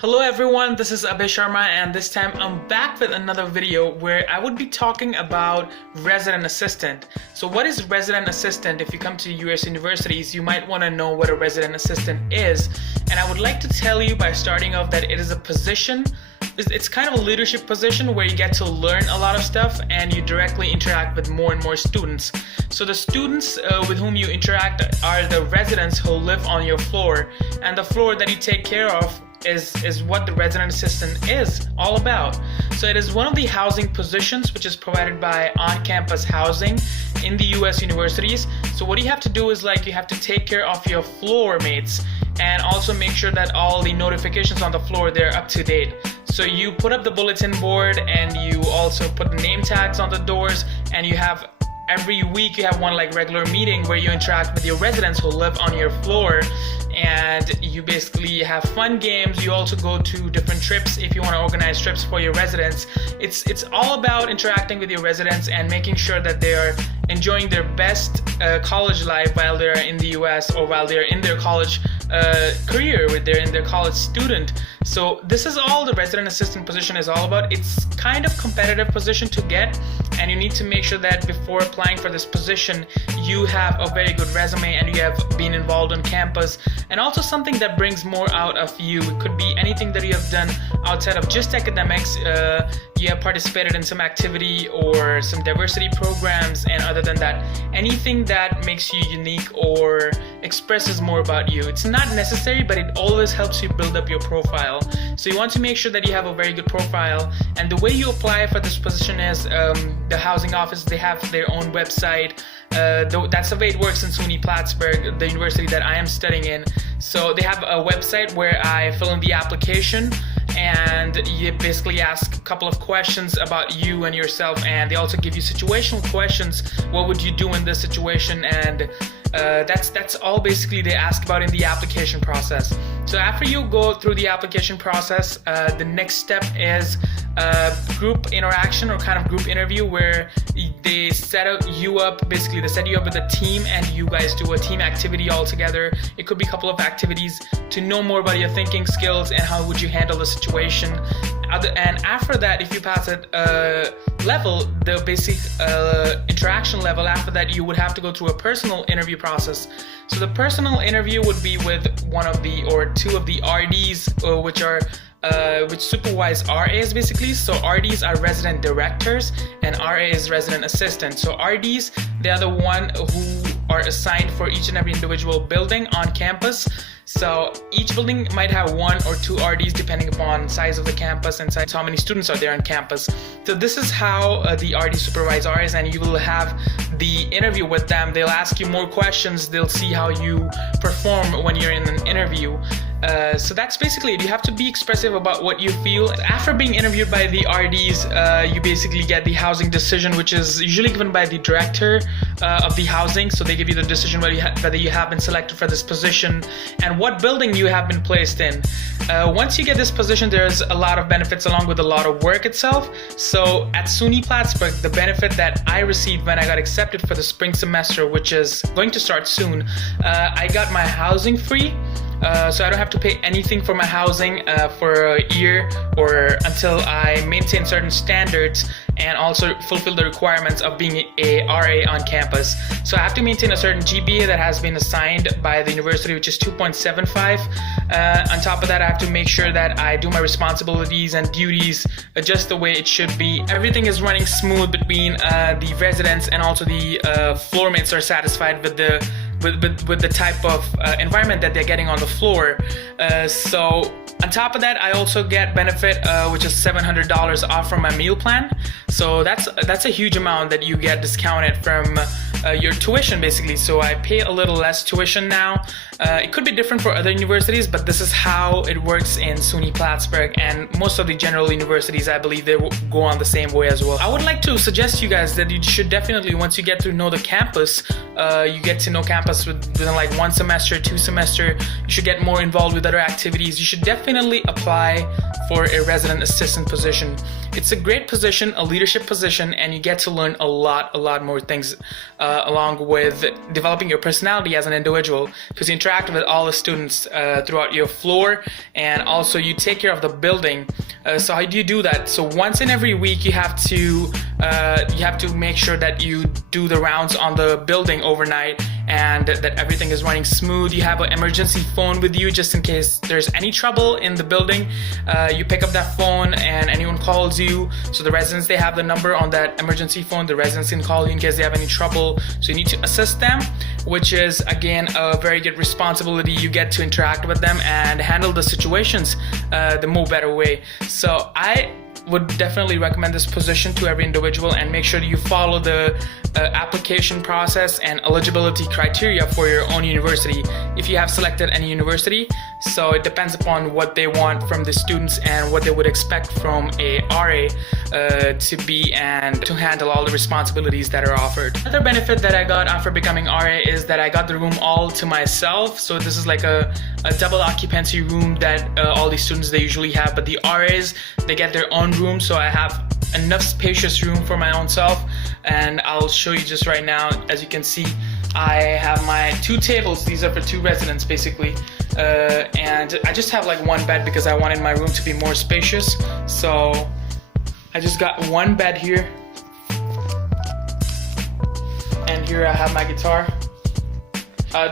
Hello everyone, this is MrAbheysharma and this time I'm back with another video where I would be talking about resident assistant. So what is resident assistant? If you come to US universities, you might want to know what a resident assistant is. And I would like to tell you by starting off that it is a position. It's kind of a leadership position where you get to learn a lot of stuff and you directly interact with more and more students. So the students with whom you interact are the residents who live on your floor, and the floor that you take care of is what the resident assistant is all about. So it is one of the housing positions which is provided by on-campus housing in the US universities. So what you have to do is you have to take care of your floor mates and also make sure that all the notifications on the floor, they're up to date. So you put up the bulletin board and you also put the name tags on the doors, and you have every week you have one regular meeting where you interact with your residents who live on your floor, and you basically have fun games. You also go to different trips if you want to organize trips for your residents. It's all about interacting with your residents and making sure that they are enjoying their best college life while they're in the US or while they're in their college career, when they're in their college student. So this is all the resident assistant position is all about. It's kind of competitive position to get, and you need to make sure that before applying for this position you have a very good resume and you have been involved on campus, and also something that brings more out of you. It could be anything that you have done outside of just academics. You have participated in some activity or some diversity programs, and other than that, anything that makes you unique or expresses more about you. It's not necessary, but it always helps you build up your profile. So you want to make sure that you have a very good profile, and the way you apply for this position is the housing office, they have their own website. That's the way it works in SUNY Plattsburgh, the university that I am studying in. So they have a website where I fill in the application, and you basically ask a couple of questions about you and yourself, and they also give you situational questions. What would you do in this situation? And that's all basically they ask about in the application process. So after you go through the application process, the next step is group interaction or kind of group interview, where they set you up with a team and you guys do a team activity all together. It could be a couple of activities to know more about your thinking skills and how would you handle the situation. And after that, if you pass that level, the basic interaction level, after that you would have to go through a personal interview process. So the personal interview would be with one of the or two of the RDs, which supervise RAs basically. So RDs are resident directors and RA is resident assistant. So RDs, they are the one who are assigned for each and every individual building on campus. So each building might have one or two RDs depending upon size of the campus and how many students are there on campus. So this is how the RD supervise RAs, and you will have the interview with them. They'll ask you more questions. They'll see how you perform when you're in an interview. So that's basically it. You have to be expressive about what you feel. After being interviewed by the RDs, you basically get the housing decision, which is usually given by the director of the housing. So they give you the decision whether you have been selected for this position and what building you have been placed in. Once you get this position, there's a lot of benefits along with a lot of work itself. So at SUNY Plattsburgh, the benefit that I received when I got accepted for the spring semester, which is going to start soon, I got my housing free. So I don't have to pay anything for my housing for a year or until I maintain certain standards and also fulfill the requirements of being a RA on campus. So I have to maintain a certain GPA that has been assigned by the university, which is 2.75. On top of that, I have to make sure that I do my responsibilities and duties just the way it should be. Everything is running smooth between the residents, and also the floor mates are satisfied with the type of environment that they're getting on the floor. So on top of that, I also get benefit which is $700 off from my meal plan. So that's a huge amount that you get discounted from your tuition basically. So I pay a little less tuition now. It could be different for other universities, but this is how it works in SUNY Plattsburgh, and most of the general universities, I believe, they will go on the same way as well. I would like to suggest you guys that you should definitely, once you get to know the campus, you get to know campus campus within like 1 semester, 2 semester. You should get more involved with other activities. You should definitely apply for a resident assistant position. It's a great position, a leadership position, and you get to learn a lot more things along with developing your personality as an individual, because you interact with all the students throughout your floor, and also you take care of the building. So how do you do that? So once in every week you have to make sure that you do the rounds on the building overnight and that everything is running smooth. You have an emergency phone with you just in case there's any trouble in the building. You pick up that phone and anyone calls you. So the residents, they have the number on that emergency phone. The residents can call you in case they have any trouble. So you need to assist them, which is again a very good responsibility. You get to interact with them and handle the situations the more better way. So I would definitely recommend this position to every individual, and make sure that you follow the application process and eligibility criteria for your own university if you have selected any university. So it depends upon what they want from the students and what they would expect from a RA to be and to handle all the responsibilities that are offered. Another benefit that I got after becoming RA is that I got the room all to myself. So this is like a double occupancy room that all these students, they usually have, but the RAs, they get their own room. So I have enough spacious room for my own self, and I'll show you just right now. As you can see, I have my 2 tables. These are for 2 residents basically, and I just have like 1 bed because I wanted my room to be more spacious. So I just got 1 bed here, and here I have my guitar.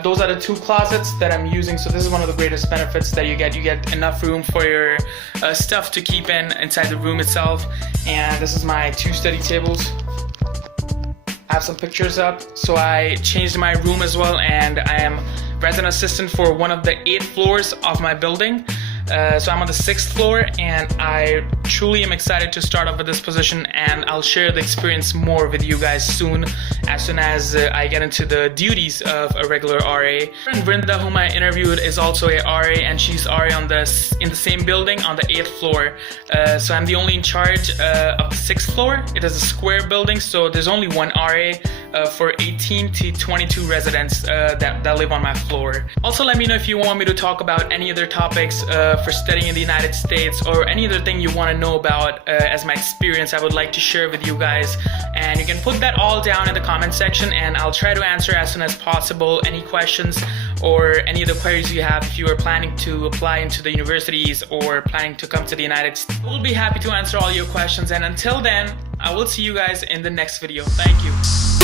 Those are the 2 closets that I'm using. So this is one of the greatest benefits that you get. You get enough room for your stuff to keep inside the room itself. And this is my 2 study tables. I have some pictures up. So I changed my room as well, and I am resident assistant for one of the 8 floors of my building. So I'm on the 6th floor, and I truly am excited to start off with this position, and I'll share the experience more with you guys soon as I get into the duties of a regular RA. And Brinda, whom I interviewed, is also a RA, and she's RA in the same building on the 8th floor. So I'm the only in charge of the 6th floor. It is a square building, so there's only 1 RA for 18 to 22 residents that live on my floor. Also, let me know if you want me to talk about any other topics for studying in the United States, or any other thing you want to know about as my experience I would like to share with you guys. And you can put that all down in the comment section, and I'll try to answer as soon as possible any questions or any other queries you have if you are planning to apply into the universities or planning to come to the United States. We'll be happy to answer all your questions, and until then, I will see you guys in the next video. Thank you.